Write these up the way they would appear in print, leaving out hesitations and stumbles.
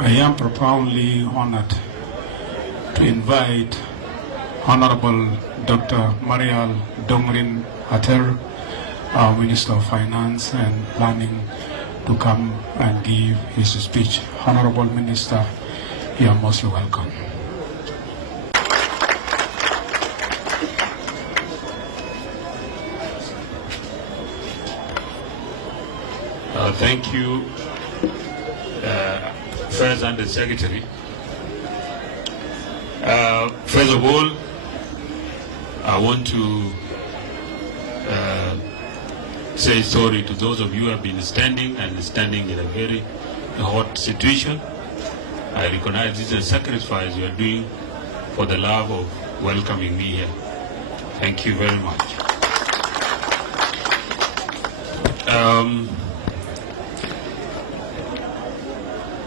I am profoundly honored to invite Honorable Dr.Marial Dongrin Ater, our Minister of Finance and Planning, to come and give his speech. Honorable Minister, you are most welcome. Thank you, First Under Secretary. First of all, I want to say sorry to those of you who have been standing in a very hot situation. I recognize this is a sacrifice you are doing for the love of welcoming me here. Thank you very much.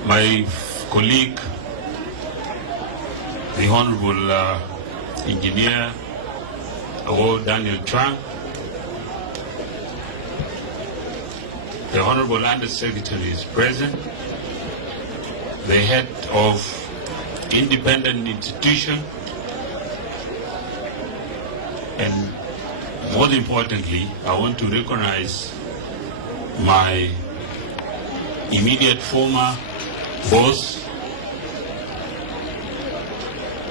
My colleague, the Honorable Engineer Daniel Chang, the Honorable Undersecretary is present, the head of independent institution, and most importantly, I want to recognize my immediate former boss,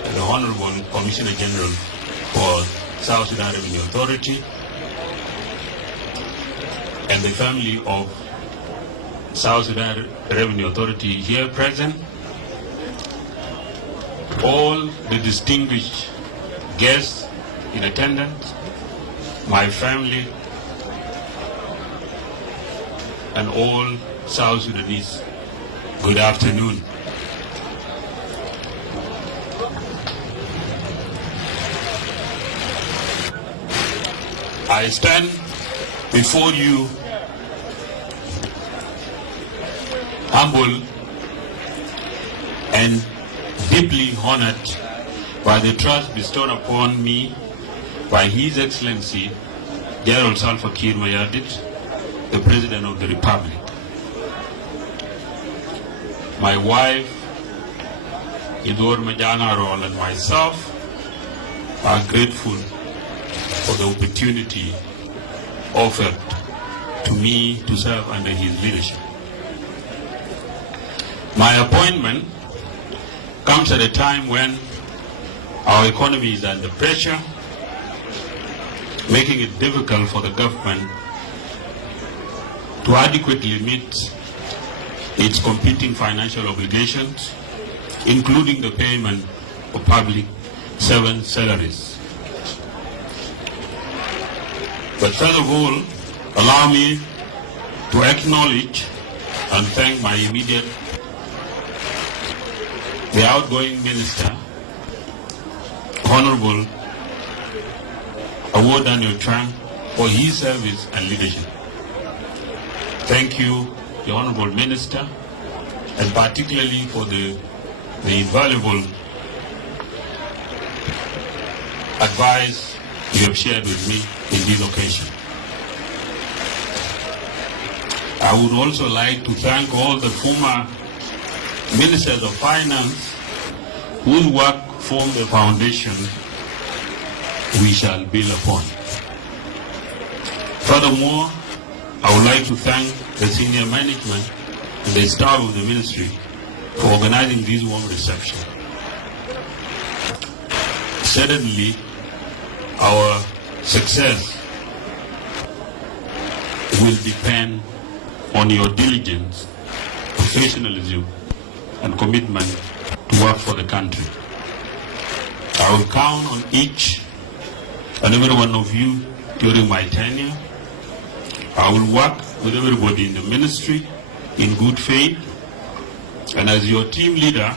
the Honorable Commissioner General for South Sudan Revenue Authority, and the family of South Sudan Revenue Authority here present, all the distinguished guests in attendance, my family, and all South Sudanese. Good afternoon. I stand before you humble and deeply honored by the trust bestowed upon me by His Excellency General Salva Kiir Mayardit, the President of the Republic. My wife, Idor Majanarol, and myself are grateful for the opportunity offered to me to serve under his leadership. My appointment comes at a time when our economy is under pressure, making it difficult for the government to adequately meet its competing financial obligations, including the payment of public servant salaries. But first of all, allow me to acknowledge and thank my immediate, the outgoing Minister, Honorable Daniel Chang, for his service and leadership. Thank you, the Honorable Minister, and particularly for the invaluable advice you have shared with me in this occasion. I would also like to thank all the former Ministers of Finance whose work formed the foundation we shall build upon. Furthermore, I would like to thank the senior management and the staff of the ministry for organizing this warm reception. Certainly, our success will depend on your diligence, professionalism, and commitment to work for the country. I will count on each and every one of you during my tenure. I will work with everybody in the ministry in good faith, and as your team leader,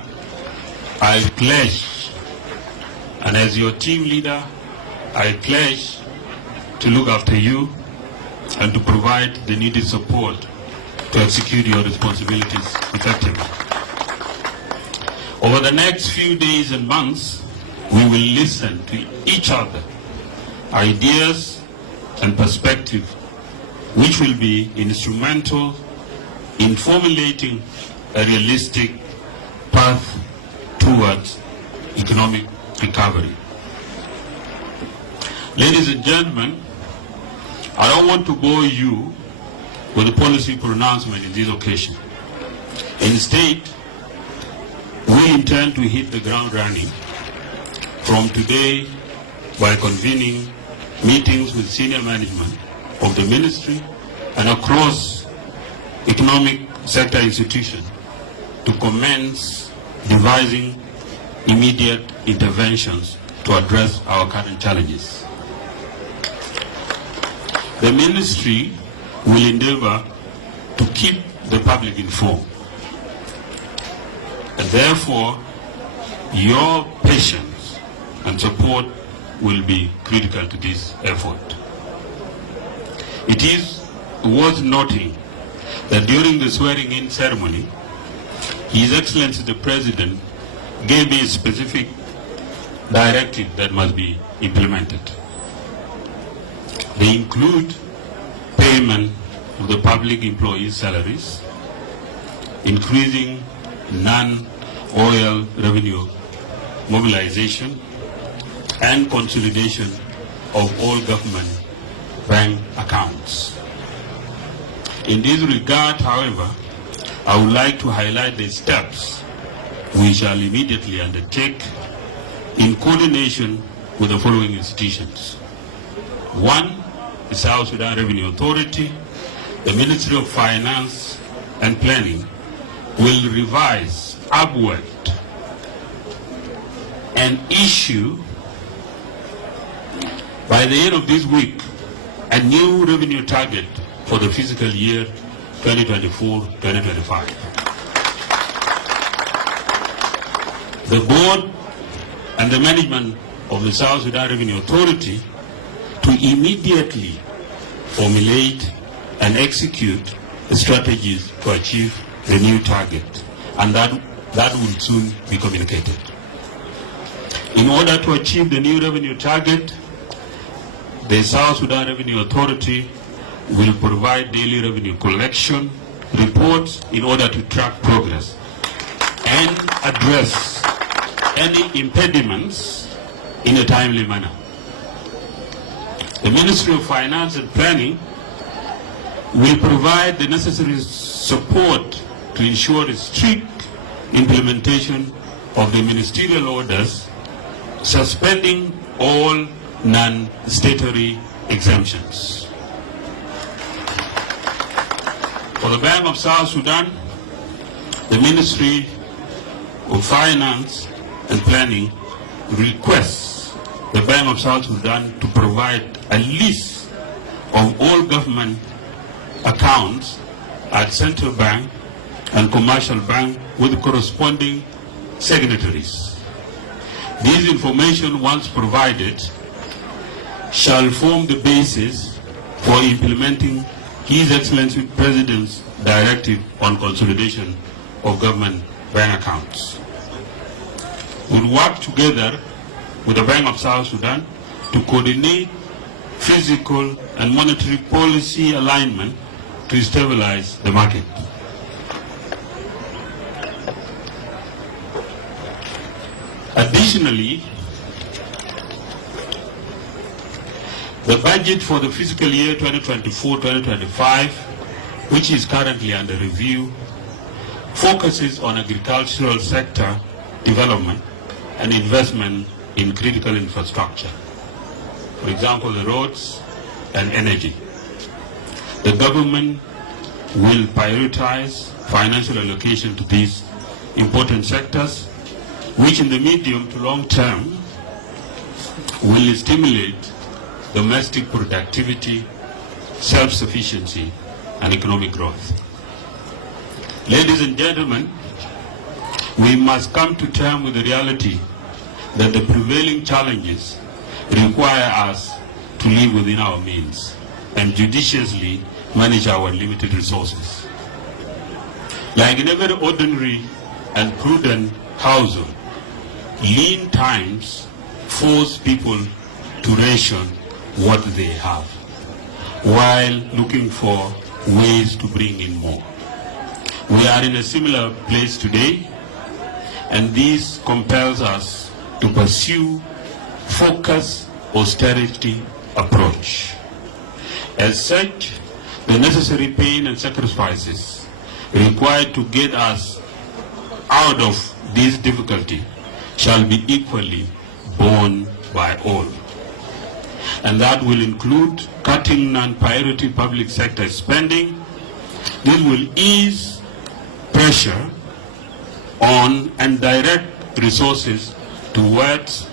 I pledge to look after you and to provide the needed support to execute your responsibilities effectively. Over the next few days and months, we will listen to each other, ideas and perspectives, which will be instrumental in formulating a realistic path towards economic recovery. Ladies and gentlemen, I don't want to bore you with the policy pronouncement in this occasion. Instead, we intend to hit the ground running from today by convening meetings with senior management of the ministry and across economic sector institutions to commence devising immediate interventions to address our current challenges. The ministry will endeavor to keep the public informed. And therefore, your patience and support will be critical to this effort. It is worth noting that during the swearing-in ceremony, His Excellency the President gave me a specific directive that must be implemented. They include payment of the public employees' salaries, increasing non-oil revenue mobilization, and consolidation of all government bank accounts. In this regard, however, I would like to highlight the steps we shall immediately undertake in coordination with the following institutions. One, the South Sudan Revenue Authority. The Ministry of Finance and Planning will revise upward and issue by the end of this week a new revenue target for the fiscal year 2024-2025. The board and the management of the South Sudan Revenue Authority to immediately formulate and execute the strategies to achieve the new target, and that will soon be communicated. In order to achieve the new revenue target, the South Sudan Revenue Authority will provide daily revenue collection reports in order to track progress and address any impediments in a timely manner. The Ministry of Finance and Planning will provide the necessary support to ensure the strict implementation of the ministerial orders suspending all non-statutory exemptions. For the Bank of South Sudan, the Ministry of Finance and Planning requests the Bank of South Sudan to provide a list of all government accounts at Central Bank and Commercial Bank with corresponding signatories. This information, once provided, shall form the basis for implementing His Excellency President's directive on consolidation of government bank accounts. We'll work together with the Bank of South Sudan to coordinate fiscal and monetary policy alignment to stabilize the market. Additionally, the budget for the fiscal year 2024-2025, which is currently under review, focuses on agricultural sector development and investment in critical infrastructure. For example, the roads and energy. The government will prioritize financial allocation to these important sectors, which in the medium to long term will stimulate domestic productivity, self-sufficiency, and economic growth. Ladies and gentlemen, we must come to terms with the reality that the prevailing challenges require us to live within our means and judiciously manage our limited resources. Like in every ordinary and prudent household, lean times force people to ration what they have, while looking for ways to bring in more. We are in a similar place today, and this compels us to pursue focused austerity approach. As such, the necessary pain and sacrifices required to get us out of this difficulty shall be equally borne by all. And that will include cutting non-priority public sector spending. This will ease pressure on and direct resources towards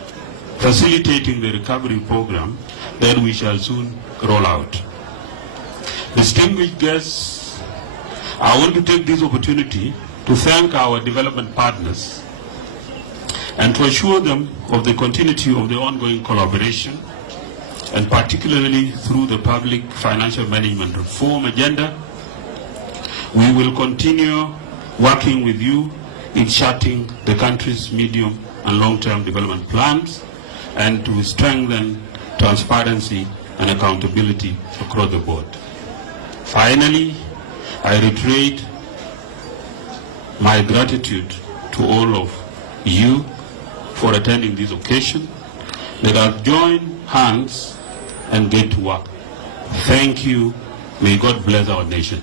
facilitating the recovery program that we shall soon roll out. Distinguished guests, I want to take this opportunity to thank our development partners and to assure them of the continuity of the ongoing collaboration, and particularly through the public financial management reform agenda. We will continue working with you in charting the country's medium and long-term development plans and to strengthen transparency and accountability across the board. Finally, I reiterate my gratitude to all of you for attending this occasion. Let us join hands and get to work. Thank you. May God bless our nation.